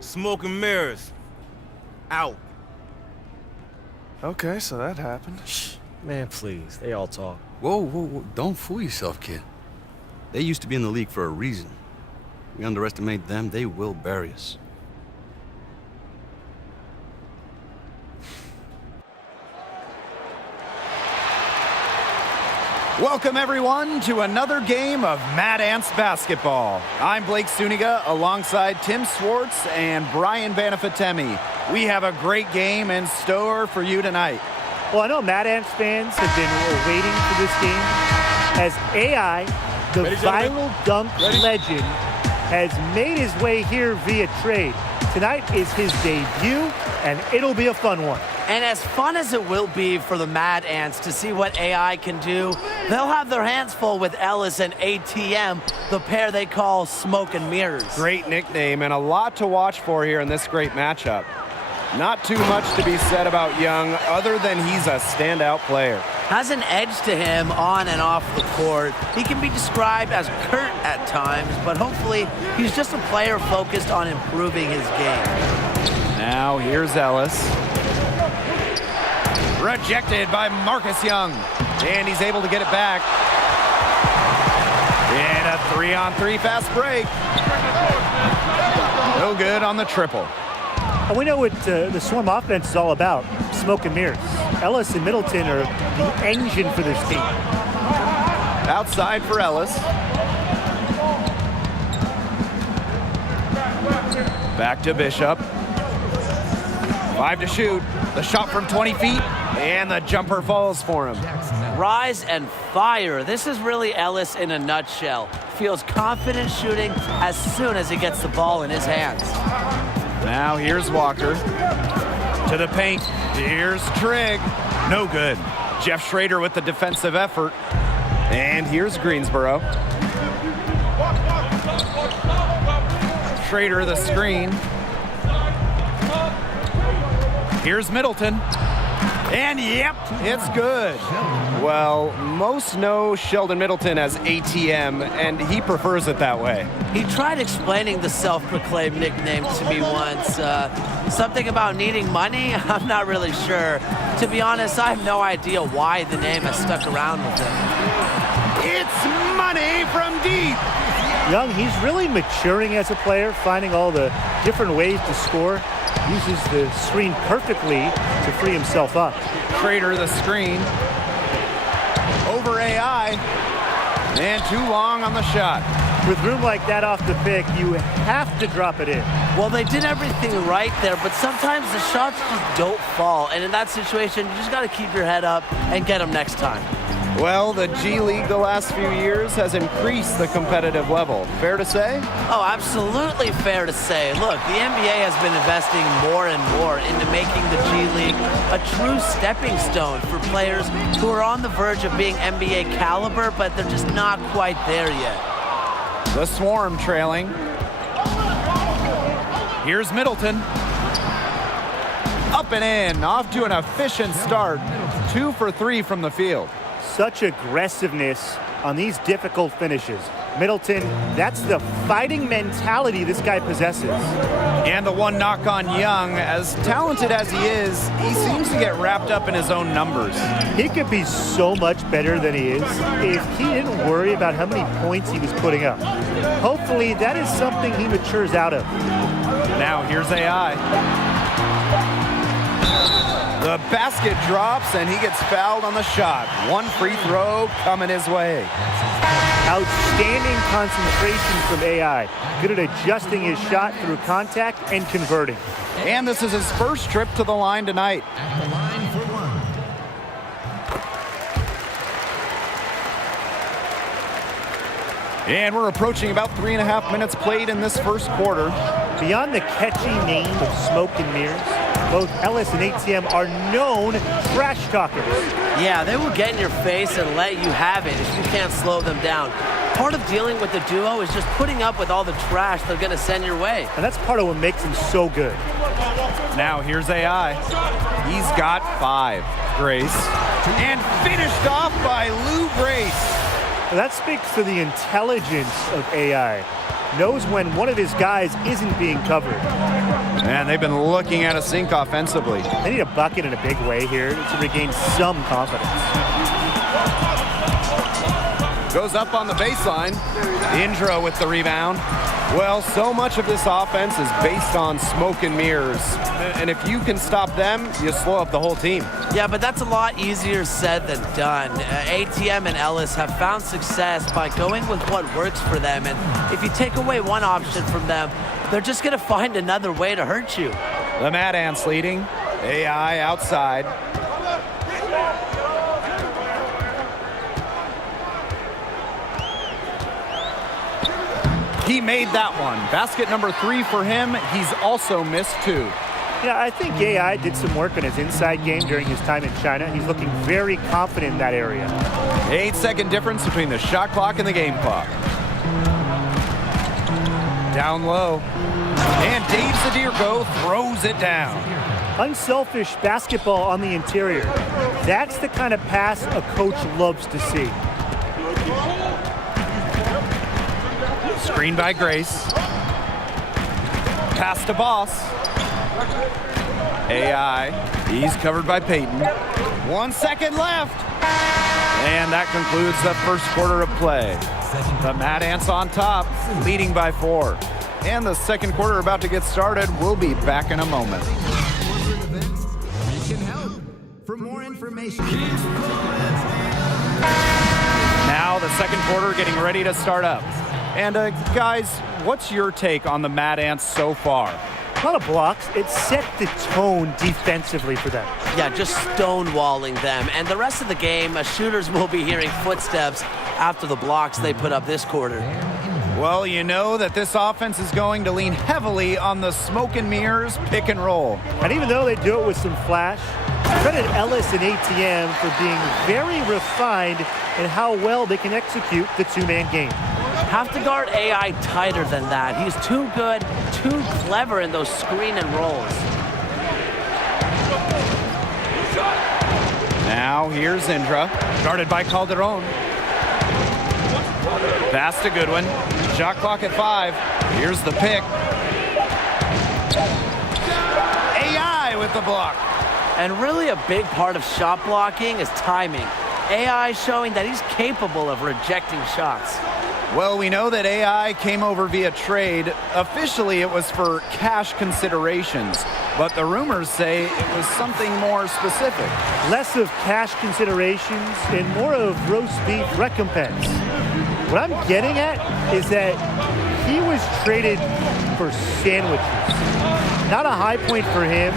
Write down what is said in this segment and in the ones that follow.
Smoke and mirrors. Out. Okay, so that happened. Shh. Man, please. They all talk. Whoa. Don't fool yourself, kid. They used to be in the league for a reason. We underestimate them, they will bury us. Welcome, everyone, to another game of Mad Ants basketball. I'm Blake Suniga alongside Tim Swartz and Brian Banafitemi. We have a great game in store for you tonight. Well, I know Mad Ants fans have been waiting for this game as AI, the viral dunk legend, has made his way here via trade. Tonight is his debut, and it'll be a fun one. And as fun as it will be for the Mad Ants to see what AI can do, they'll have their hands full with Ellis and ATM, the pair they call Smoke and Mirrors. Great nickname and a lot to watch for here in this great matchup. Not too much to be said about Young other than he's a standout player. Has an edge to him on and off the court. He can be described as curt at times, but hopefully he's just a player focused on improving his game. Now here's Ellis. Rejected by Marcus Young. And he's able to get it back. And a 3-on-3 fast break. No good on the triple. And we know what the Swarm offense is all about, smoke and mirrors. Ellis and Middleton are the engine for this team. Outside for Ellis. Back to Bishop. 5 to shoot. The shot from 20 feet, and the jumper falls for him. Rise and fire. This is really Ellis in a nutshell. Feels confident shooting as soon as he gets the ball in his hands. Now here's Walker. To the paint. Here's Trigg. No good. Jeff Schrader with the defensive effort. And here's Greensboro. Schrader the screen. Here's Middleton. And yep, it's good. Well, most know Sheldon Middleton as ATM, and he prefers it that way. He tried explaining the self-proclaimed nickname to me once. Something about needing money? I'm not really sure. To be honest, I have no idea why the name has stuck around with him. It's money from deep. Young, he's really maturing as a player, finding all the different ways to score. Uses the screen perfectly to free himself up. Schrader the screen. Over AI. And too long on the shot. With room like that off the pick, you have to drop it in. Well, they did everything right there, but sometimes the shots just don't fall. And in that situation, you just got to keep your head up and get them next time. Well, the G League the last few years has increased the competitive level. Fair to say? Oh, absolutely fair to say. Look, the NBA has been investing more and more into making the G League a true stepping stone for players who are on the verge of being NBA caliber, but they're just not quite there yet. The Swarm trailing. Here's Middleton. Up and in, off to an efficient start. 2 for 3 from the field. Such aggressiveness on these difficult finishes. Middleton, that's the fighting mentality this guy possesses. And the one knock on Young. As talented as he is, he seems to get wrapped up in his own numbers. He could be so much better than he is if he didn't worry about how many points he was putting up. Hopefully, that is something he matures out of. Now here's AI. The basket drops, and he gets fouled on the shot. 1 free throw coming his way. Outstanding concentration from AI. Good at adjusting his shot through contact and converting. And this is his first trip to the line tonight. At the line for one. And we're approaching about 3.5 minutes played in this first quarter. Beyond the catchy name of Smoke and Mirrors, both Ellis and ATM are known trash talkers. Yeah, they will get in your face and let you have it if you can't slow them down. Part of dealing with the duo is just putting up with all the trash they're going to send your way. And that's part of what makes them so good. Now here's AI. He's got 5. Grace. And finished off by Lou Grace. That speaks to the intelligence of AI. knows when one of his guys isn't being covered. And they've been looking at a sink offensively. They need a bucket in a big way here to regain some confidence. Goes up on the baseline. Indra with the rebound. Well, so much of this offense is based on smoke and mirrors. And if you can stop them, you slow up the whole team. Yeah, but that's a lot easier said than done. ATM and Ellis have found success by going with what works for them. And if you take away one option from them, they're just going to find another way to hurt you. The Mad Ants leading. AI outside. He made that one. Basket number 3 for him. He's also missed 2. Yeah, I think AI did some work on his inside game during his time in China. He's looking very confident in that area. 8-second difference between the shot clock and the game clock. Down low. And Dave Zadirko throws it down. Unselfish basketball on the interior. That's the kind of pass a coach loves to see. Screen by Grace. Pass to Boss. AI. He's covered by Peyton. 1 second left. And that concludes the first quarter of play. The Mad Ants on top, leading by 4. And the second quarter about to get started. We'll be back in a moment. For more information. Now the second quarter getting ready to start up. And guys, what's your take on the Mad Ants so far? A lot of blocks. It set the tone defensively for them. Yeah, just stonewalling them. And the rest of the game, shooters will be hearing footsteps after the blocks they put up this quarter. Well, you know that this offense is going to lean heavily on the smoke and mirrors pick and roll. And even though they do it with some flash, credit Ellis and ATM for being very refined in how well they can execute the two-man game. Have to guard AI tighter than that. He's too good, too clever in those screen and rolls. Now here's Indra, guarded by Calderon. Pass to Goodwin. Shot clock at 5. Here's the pick. AI with the block. And really a big part of shot blocking is timing. AI showing that he's capable of rejecting shots. Well, we know that AI came over via trade. Officially, it was for cash considerations, but the rumors say it was something more specific. Less of cash considerations and more of roast beef recompense. What I'm getting at is that he was traded for sandwiches. Not a high point for him,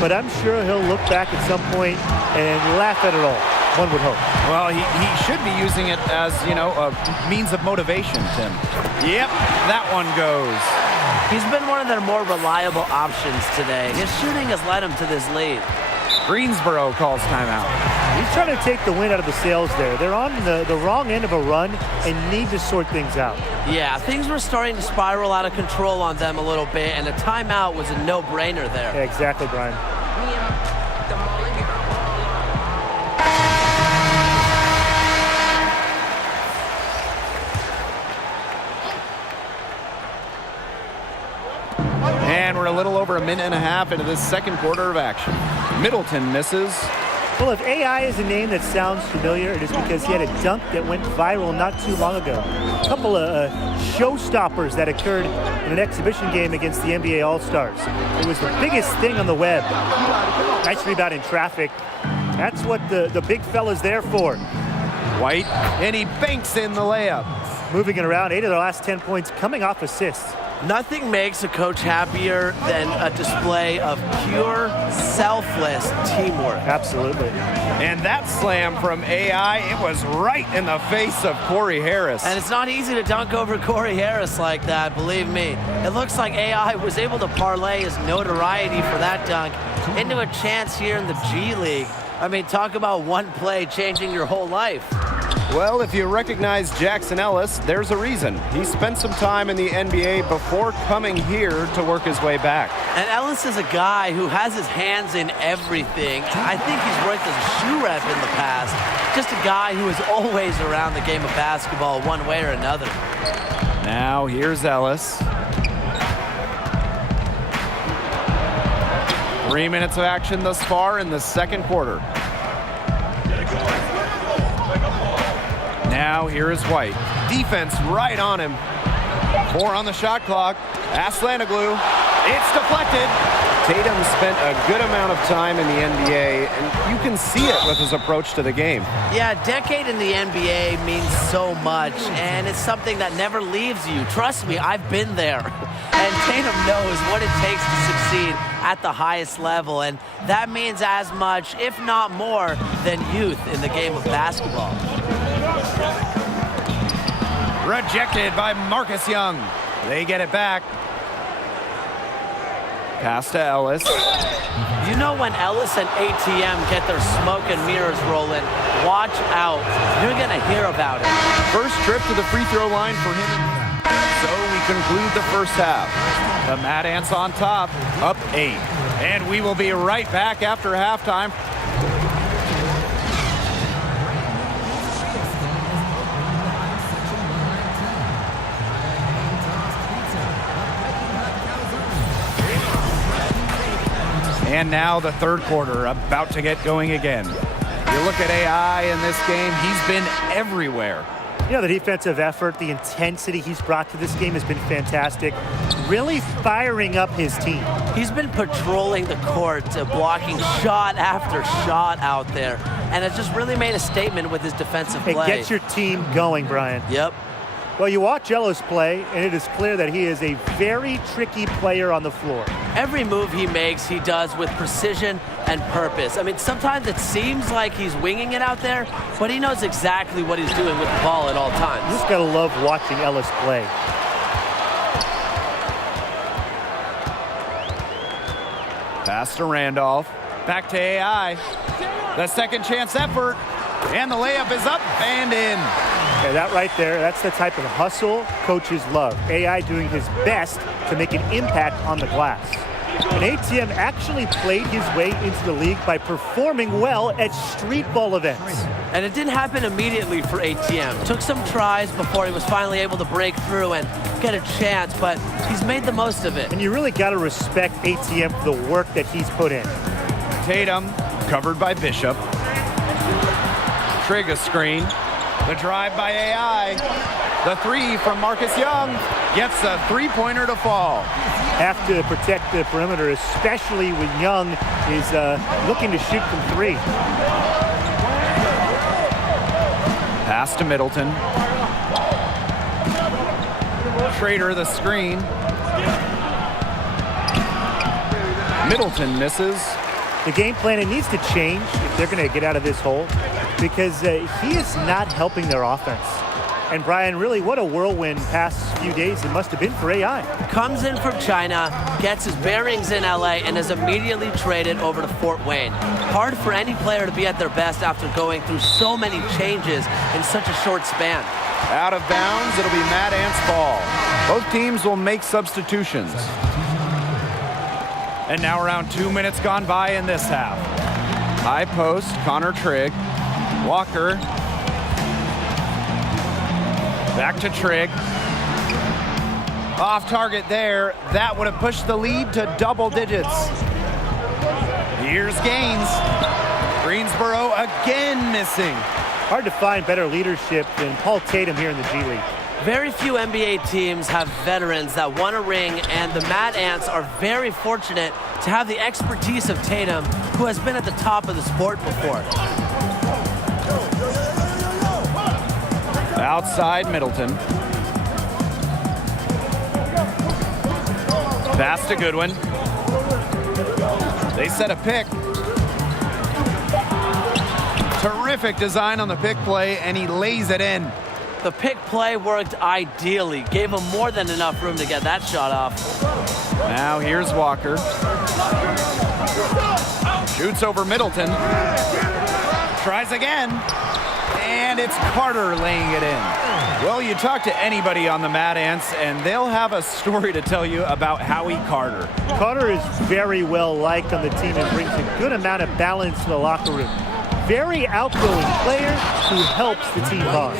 but I'm sure he'll look back at some point and laugh at it all. One would hope. Well, he should be using it as, you know, a means of motivation, Tim. Yep, that one goes. He's been one of their more reliable options today. His shooting has led him to this lead. Greensboro calls timeout. He's trying to take the wind out of the sails there. They're on the wrong end of a run and need to sort things out. Yeah, things were starting to spiral out of control on them a little bit, and a timeout was a no-brainer there. Yeah, exactly, Brian. And we're a little over a minute and a half into this second quarter of action. Middleton misses. Well, if AI is a name that sounds familiar, it is because he had a dunk that went viral not too long ago. A couple of showstoppers that occurred in an exhibition game against the NBA All-Stars. It was the biggest thing on the web. Nice rebound in traffic. That's what the big fella's there for. White, and he banks in the layup. Moving it around, 8 of their last 10 points coming off assists. Nothing makes a coach happier than a display of pure, selfless teamwork. Absolutely. And that slam from AI, it was right in the face of Corey Harris. And it's not easy to dunk over Corey Harris like that, believe me. It looks like AI was able to parlay his notoriety for that dunk into a chance here in the G League. I mean, talk about one play changing your whole life. Well, if you recognize Jackson Ellis, there's a reason. He spent some time in the NBA before coming here to work his way back. And Ellis is a guy who has his hands in everything. I think he's worked as a shoe rep in the past. Just a guy who is always around the game of basketball one way or another. Now here's Ellis. 3 minutes of action thus far in the second quarter. Now here is White. Defense right on him. 4 on the shot clock. Aslanoglu. It's deflected. Tatum spent a good amount of time in the NBA, and you can see it with his approach to the game. Yeah, a decade in the NBA means so much, and it's something that never leaves you. Trust me, I've been there. And Tatum knows what it takes to succeed at the highest level, and that means as much, if not more, than youth in the game of basketball. Rejected by Marcus Young. They get it back. Pass to Ellis. You know when Ellis and ATM get their smoke and mirrors rolling, watch out. You're going to hear about it. First trip to the free throw line for him. So we conclude the first half. The Mad Ants on top, up 8. And we will be right back after halftime. And now the third quarter, about to get going again. You look at AI in this game, he's been everywhere. You know, the defensive effort, the intensity he's brought to this game has been fantastic. Really firing up his team. He's been patrolling the court, blocking shot after shot out there, and has just really made a statement with his defensive play. It gets your team going, Brian. Yep. Well, you watch Ellis play, and it is clear that he is a very tricky player on the floor. Every move he makes, he does with precision and purpose. I mean, sometimes it seems like he's winging it out there, but he knows exactly what he's doing with the ball at all times. You just gotta love watching Ellis play. Pass to Randolph. Back to AI. The second chance effort. And the layup is up and in. Yeah, that right there, that's the type of hustle coaches love. AI doing his best to make an impact on the glass. And ATM actually played his way into the league by performing well at street ball events. And it didn't happen immediately for ATM. Took some tries before he was finally able to break through and get a chance, but he's made the most of it. And you really got to respect ATM for the work that he's put in. Tatum, covered by Bishop. Trigger screen. The drive by AI. The three from Marcus Young gets a three-pointer to fall. Have to protect the perimeter, especially when Young is looking to shoot from 3. Pass to Middleton. Schrader the screen. Middleton misses. The game plan, it needs to change if they're going to get out of this hole, because he is not helping their offense. And Brian, really, what a whirlwind past few days it must have been for AI. Comes in from China, gets his bearings in LA, and is immediately traded over to Fort Wayne. Hard for any player to be at their best after going through so many changes in such a short span. Out of bounds, it'll be Mad Ants ball. Both teams will make substitutions. And now around 2 minutes gone by in this half. High post, Connor Trigg. Walker. Back to Trigg. Off target there. That would have pushed the lead to double digits. Here's Gaines. Greensboro again missing. Hard to find better leadership than Paul Tatum here in the G League. Very few NBA teams have veterans that won a ring, and the Mad Ants are very fortunate to have the expertise of Tatum, who has been at the top of the sport before. Outside Middleton. Pass to Goodwin. They set a pick. Terrific design on the pick play, and he lays it in. The pick play worked ideally. Gave him more than enough room to get that shot off. Now here's Walker. Shoots over Middleton. Tries again. And it's Carter laying it in. Well, you talk to anybody on the Mad Ants, and they'll have a story to tell you about Howie Carter. Carter is very well liked on the team and brings a good amount of balance to the locker room. very outgoing player who helps the team bond.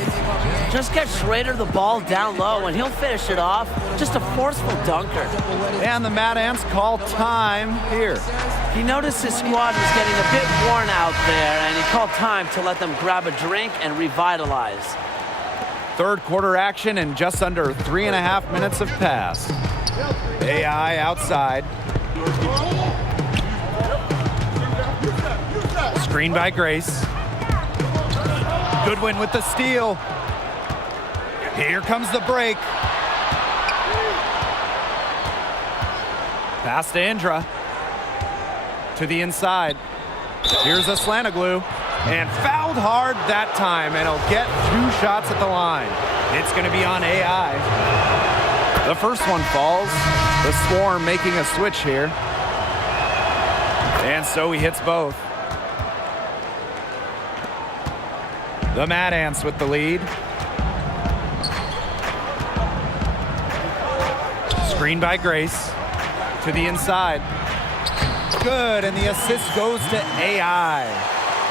Just get Schrader the ball down low and he'll finish it off. Just a forceful dunker. And the Mad Ants call time here. He noticed his squad was getting a bit worn out there, and he called time to let them grab a drink and revitalize. Third quarter action and just under 3.5 minutes have passed. AI outside. Screen by Grace. Goodwin with the steal. Here comes the break. Pass to Indra. To the inside. Here's a Slanaglu. And fouled hard that time, and he'll get 2 shots at the line. It's going to be on AI. The first one falls. The Swarm making a switch here. And so he hits both. The Mad Ants with the lead. Screen by Grace. To the inside. Good, and the assist goes to AI.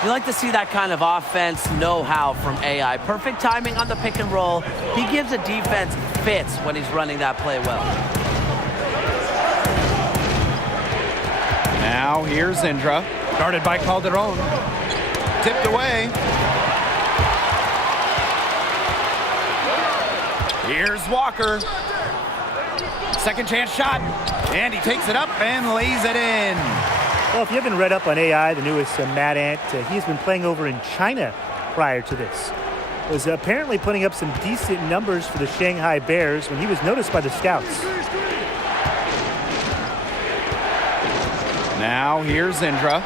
You like to see that kind of offense know-how from AI. Perfect timing on the pick and roll. He gives a defense fits when he's running that play well. Now here's Indra. Guarded by Calderon. Tipped away. Here's Walker. Second chance shot. And he takes it up and lays it in. Well, if you haven't read up on AI, the newest Mad Ant, he's been playing over in China prior to this. Was apparently putting up some decent numbers for the Shanghai Bears when he was noticed by the scouts. Now here's Indra.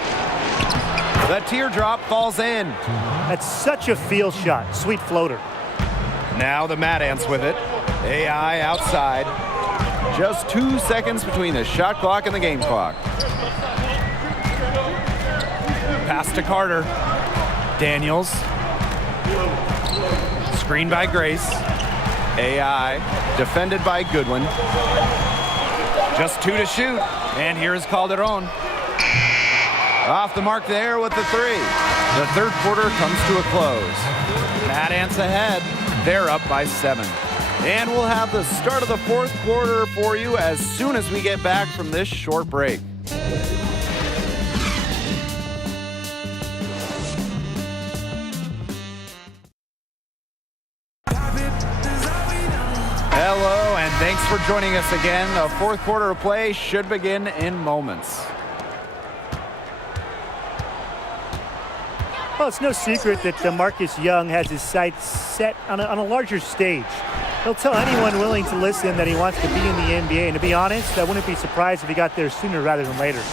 The teardrop falls in. That's such a feel shot. Sweet floater. Now the Mad Ants with it. AI outside. Just 2 seconds between the shot clock and the game clock. Pass to Carter. Daniels. Screen by Grace. AI defended by Goodwin. Just 2 to shoot. And here's Calderon. Off the mark there with the 3. The third quarter comes to a close. Mad Ants ahead. They're up by 7. And we'll have the start of the fourth quarter for you as soon as we get back from this short break. Hello, and thanks for joining us again. The fourth quarter of play should begin in moments. Well, it's no secret that Marcus Young has his sights set on a larger stage. He'll tell anyone willing to listen that he wants to be in the NBA, and to be honest, I wouldn't be surprised if he got there sooner rather than later.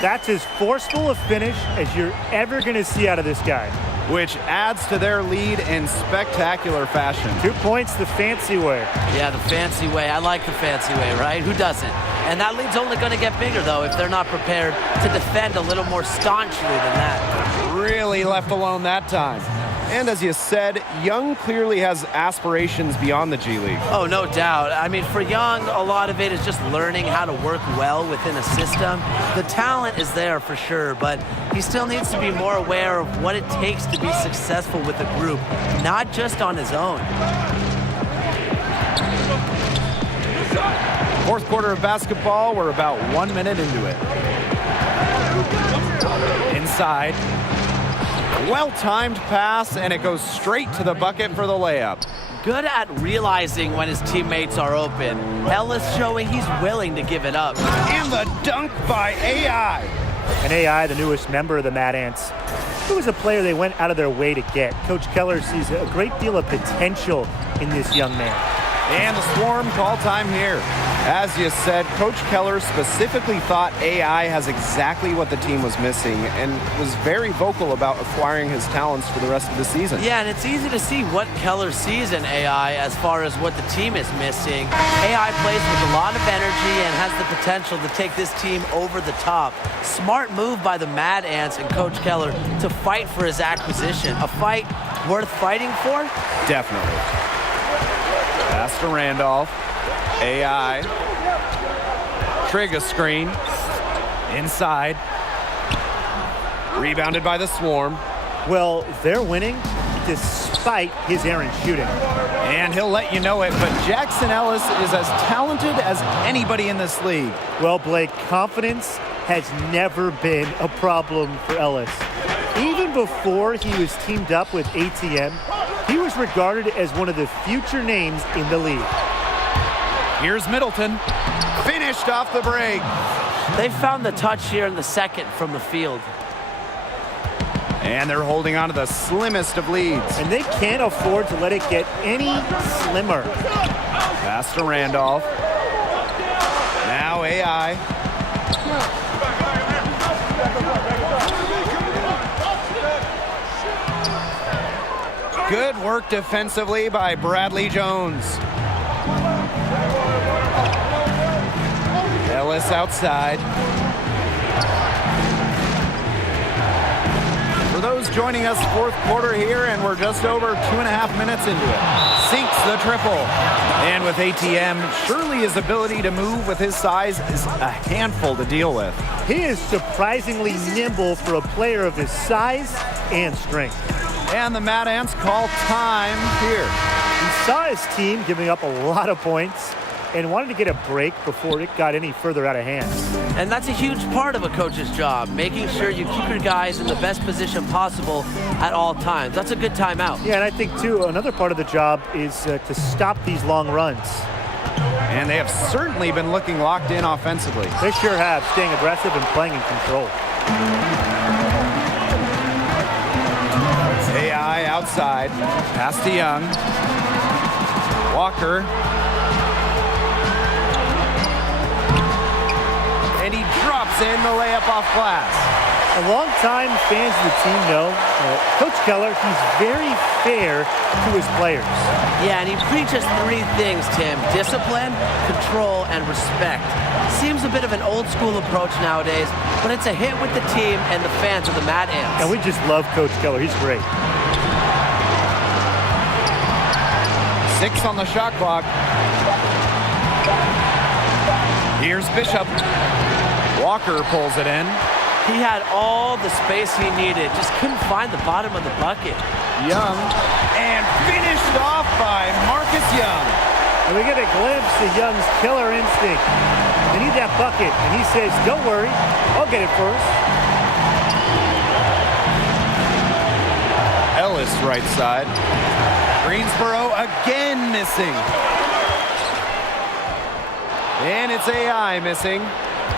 That's as forceful a finish as you're ever going to see out of this guy. Which adds to their lead in spectacular fashion. 2 points the fancy way. Yeah, the fancy way. I like the fancy way, right? Who doesn't? And that lead's only going to get bigger, though, if they're not prepared to defend a little more staunchly than that. Really left alone that time. And as you said, Young clearly has aspirations beyond the G League. Oh, no doubt. I mean, for Young, a lot of it is just learning how to work well within a system. The talent is there for sure, but he still needs to be more aware of what it takes to be successful with a group, not just on his own. Fourth quarter of basketball, we're about 1 minute into it. Inside. Well-timed pass, and it goes straight to the bucket for the layup. Good at realizing when his teammates are open. Ellis showing he's willing to give it up. And the dunk by AI. And AI, the newest member of the Mad Ants, who was a player they went out of their way to get. Coach Keller sees a great deal of potential in this young man. And the Swarm call time here. As you said, Coach Keller specifically thought AI has exactly what the team was missing and was very vocal about acquiring his talents for the rest of the season. Yeah, and it's easy to see what Keller sees in AI as far as what the team is missing. AI plays with a lot of energy and has the potential to take this team over the top. Smart move by the Mad Ants and Coach Keller to fight for his acquisition. A fight worth fighting for? Definitely. Pass to Randolph. AI. Trigger screen. Inside. Rebounded by the Swarm. Well, they're winning despite his errant shooting. And he'll let you know it, but Jackson Ellis is as talented as anybody in this league. Well, Blake, confidence has never been a problem for Ellis. Even before he was teamed up with ATM, he was regarded as one of the future names in the league. Here's Middleton, finished off the break. They found the touch here in the second from the field. And they're holding on to the slimmest of leads. And they can't afford to let it get any slimmer. Pass to Randolph. Now AI. Good work defensively by Bradley Jones. Ellis outside. For those joining us, fourth quarter here, and we're just over 2.5 minutes into it. Sinks the triple. And with ATM, surely his ability to move with his size is a handful to deal with. He is surprisingly nimble for a player of his size and strength. And the Mad Ants call time here. He saw his team giving up a lot of points and wanted to get a break before it got any further out of hand. And that's a huge part of a coach's job, making sure you keep your guys in the best position possible at all times. That's a good timeout. Yeah, and I think, too, another part of the job is to stop these long runs. And they have certainly been looking locked in offensively. They sure have, staying aggressive and playing in control. AI outside, pass to Young. Walker. And he drops in the layup off glass. A long-time fans of the team know Coach Keller, he's very fair to his players. Yeah, and he preaches 3 things, Tim: discipline, control, and respect. Seems a bit of an old-school approach nowadays, but it's a hit with the team and the fans of the Mad Ants. And we just love Coach Keller. He's great. 6 on the shot clock. Here's Bishop. Walker pulls it in. He had all the space he needed, just couldn't find the bottom of the bucket. Young, and finished off by Marcus Young. And we get a glimpse of Young's killer instinct. They need that bucket, and he says, don't worry, I'll get it first. Ellis right side. Greensboro again missing. And it's AI missing.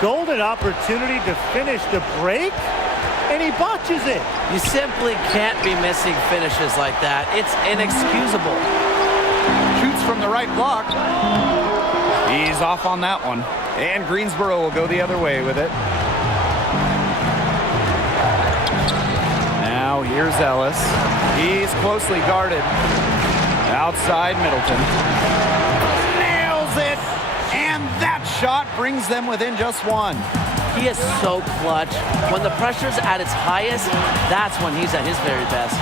Golden opportunity to finish the break, and he botches it. You simply can't be missing finishes like that. It's inexcusable. Shoots from the right block. He's off on that one. And Greensboro will go the other way with it. Now here's Ellis. He's closely guarded. Outside Middleton. Nails it! And that shot brings them within just 1. He is so clutch. When the pressure's at its highest, that's when he's at his very best.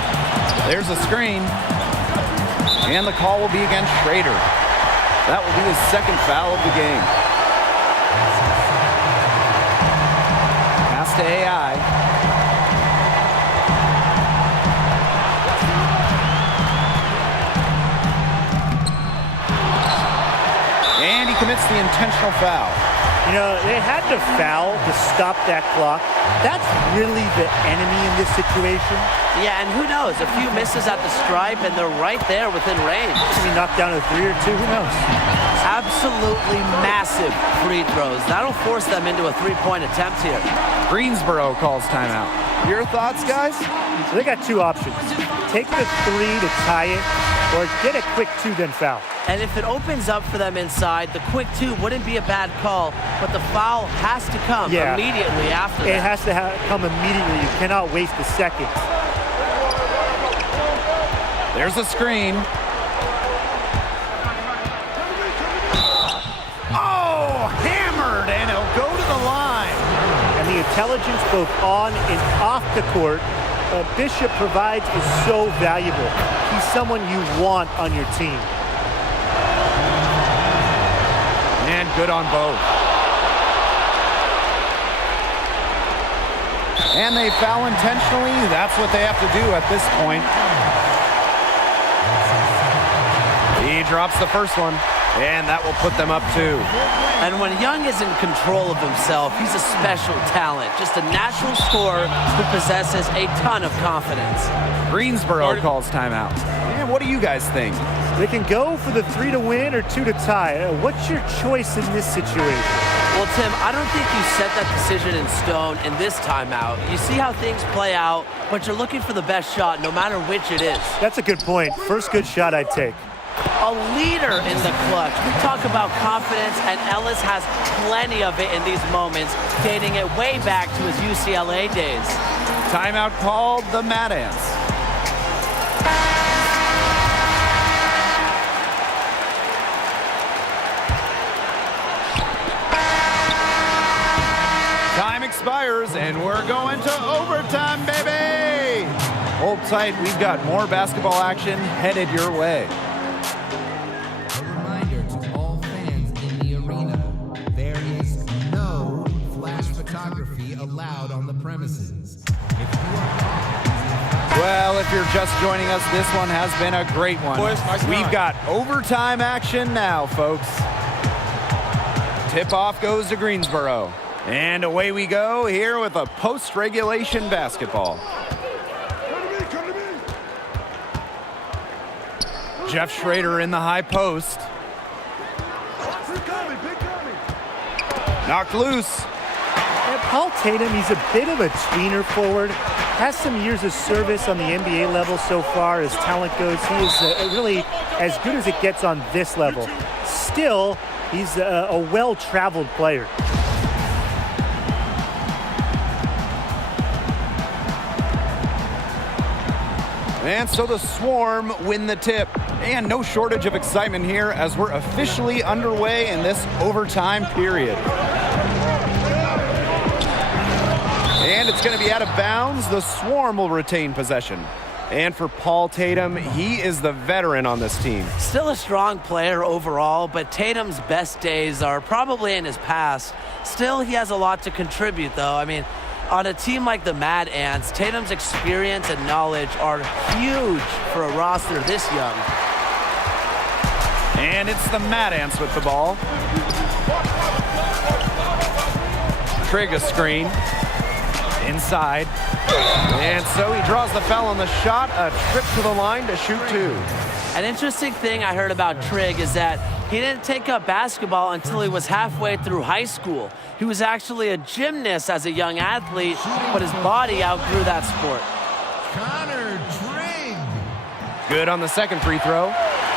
There's a screen. And the call will be against Schrader. That will be his second foul of the game. Pass to AI. And he commits the intentional foul. You know, they had to foul to stop that clock. That's really the enemy in this situation. Yeah, and who knows? A few misses at the stripe, and they're right there within range. Maybe knocked down a 3 or 2, who knows? Absolutely massive free throws. That'll force them into a 3-point attempt here. Greensboro calls timeout. Your thoughts, guys? So they got 2 options. Take the 3 to tie it, or get a quick 2, then foul. And if it opens up for them inside, the quick 2 wouldn't be a bad call, but the foul has to come immediately after that. It has to come immediately. You cannot waste a second. There's a screen. Oh, hammered, and he'll go to the line. And the intelligence both on and off the court Bishop provides is so valuable. He's someone you want on your team. And good on both. And they foul intentionally. That's what they have to do at this point. He drops the first one, and that will put them up 2. And when Young is in control of himself, he's a special talent, just a natural scorer who possesses a ton of confidence. Greensboro calls timeout. And what do you guys think? They can go for the 3 to win or 2 to tie. What's your choice in this situation? Well, Tim, I don't think you set that decision in stone in this timeout. You see how things play out, but you're looking for the best shot no matter which it is. That's a good point. First good shot I'd take. A leader in the clutch. We talk about confidence, and Ellis has plenty of it in these moments, dating it way back to his UCLA days. Timeout called the Mad Ants. Time expires, and we're going to overtime, baby! Hold tight, we've got more basketball action headed your way. A reminder to all fans in the arena, there is no flash photography allowed on the premises. If you are caught, Well, if you're just joining us, this one has been a great one. Boys, nice We've run. got overtime action now, folks. Tip-off goes to Greensboro. And away we go here with a post-regulation basketball. Jeff Schrader in the high post. Knocked loose. And Paul Tatum, he's a bit of a tweener forward. Has some years of service on the NBA level so far as talent goes. He is really as good as it gets on this level. Still, he's a well-traveled player. And so the Swarm win the tip. And no shortage of excitement here as we're officially underway in this overtime period. And it's going to be out of bounds. The Swarm will retain possession. And for Paul Tatum, he is the veteran on this team. Still a strong player overall, but Tatum's best days are probably in his past. Still, he has a lot to contribute, though. I mean, on a team like the Mad Ants, Tatum's experience and knowledge are huge for a roster this young. And it's the Mad Ants with the ball. Trigg a screen. Inside. And so he draws the foul on the shot. A trip to the line to shoot 2. An interesting thing I heard about Trigg is that he didn't take up basketball until he was halfway through high school. He was actually a gymnast as a young athlete, but his body outgrew that sport. Connor Trigg. Good on the second free throw.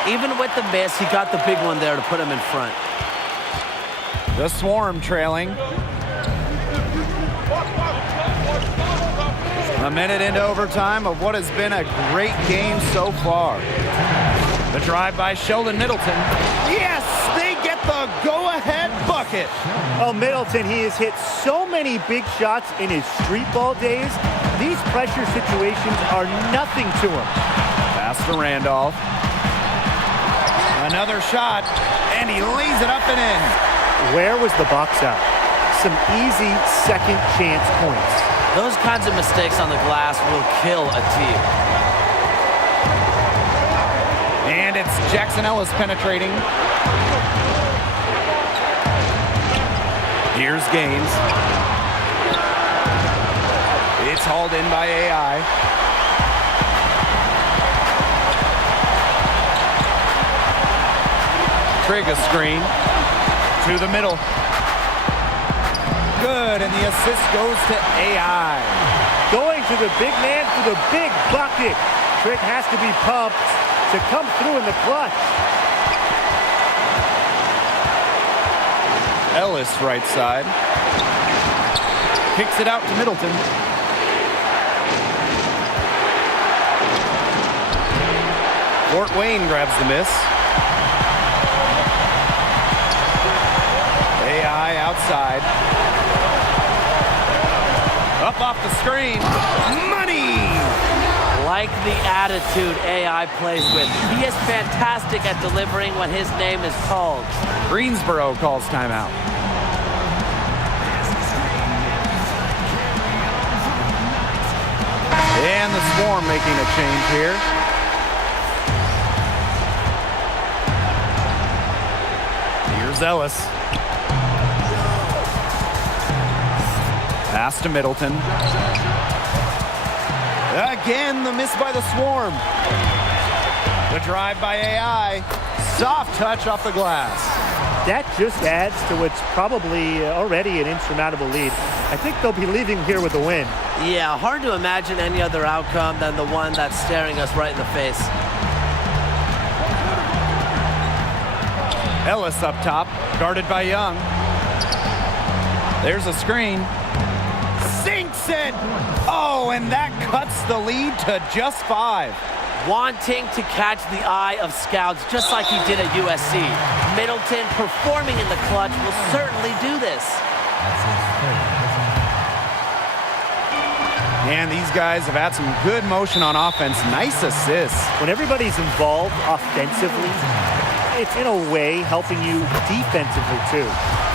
Even with the miss, he got the big one there to put him in front. The Swarm trailing. A minute into overtime of what has been a great game so far. The drive by Sheldon Middleton. Yes, they get the go-ahead bucket. Oh, Middleton, he has hit so many big shots in his street ball days. These pressure situations are nothing to him. Pass to Randolph. Another shot, and he lays it up and in. Where was the box out? Some easy second chance points. Those kinds of mistakes on the glass will kill a team. And it's Jackson Ellis penetrating. Here's Gaines. It's hauled in by AI. Trigg a screen to the middle. Good, and the assist goes to AI. Going to the big man for the big bucket. Trigg has to be pumped to come through in the clutch. Ellis right side. Kicks it out to Middleton. Fort Wayne grabs the miss. AI outside. Up off the screen. Money! Like the attitude AI plays with. He is fantastic at delivering when his name is called. Greensboro calls timeout. the Swarm making a change here. Here's Ellis. Pass to Middleton. Again, the miss by the Swarm. The drive by AI. Soft touch off the glass. That just adds to what's probably already an insurmountable lead. I think they'll be leaving here with a win. Yeah, hard to imagine any other outcome than the one that's staring us right in the face. Ellis up top, guarded by Young. There's a screen. Sinks it! Oh, and that cuts the lead to just 5. Wanting to catch the eye of scouts just like he did at USC. Middleton performing in the clutch will certainly do this. And these guys have had some good motion on offense. Nice assists. When everybody's involved offensively, it's in a way helping you defensively too.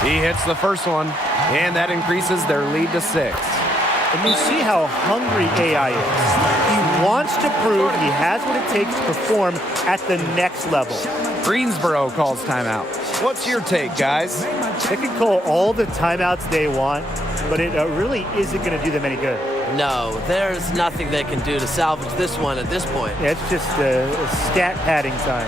He hits the first one, and that increases their lead to 6. And you see how hungry AI is. He wants to prove he has what it takes to perform at the next level. Greensboro calls timeout. What's your take, guys? They can call all the timeouts they want, but it really isn't going to do them any good. No, there's nothing they can do to salvage this one at this point. Yeah, it's just a stat padding time.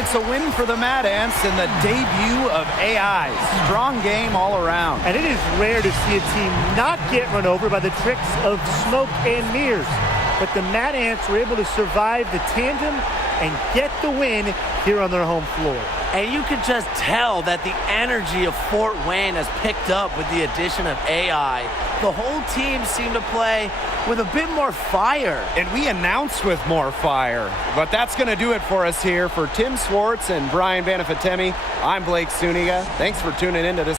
It's a win for the Mad Ants in the debut of AI. Strong game all around. And it is rare to see a team not get run over by the tricks of smoke and mirrors. But the Mad Ants were able to survive the tandem and get the win here on their home floor. And you could just tell that the energy of Fort Wayne has picked up with the addition of AI. The whole team seemed to play with a bit more fire. And we announced with more fire. But that's going to do it for us here. For Tim Swartz and Brian Banafitemi, I'm Blake Suniga. Thanks for tuning into this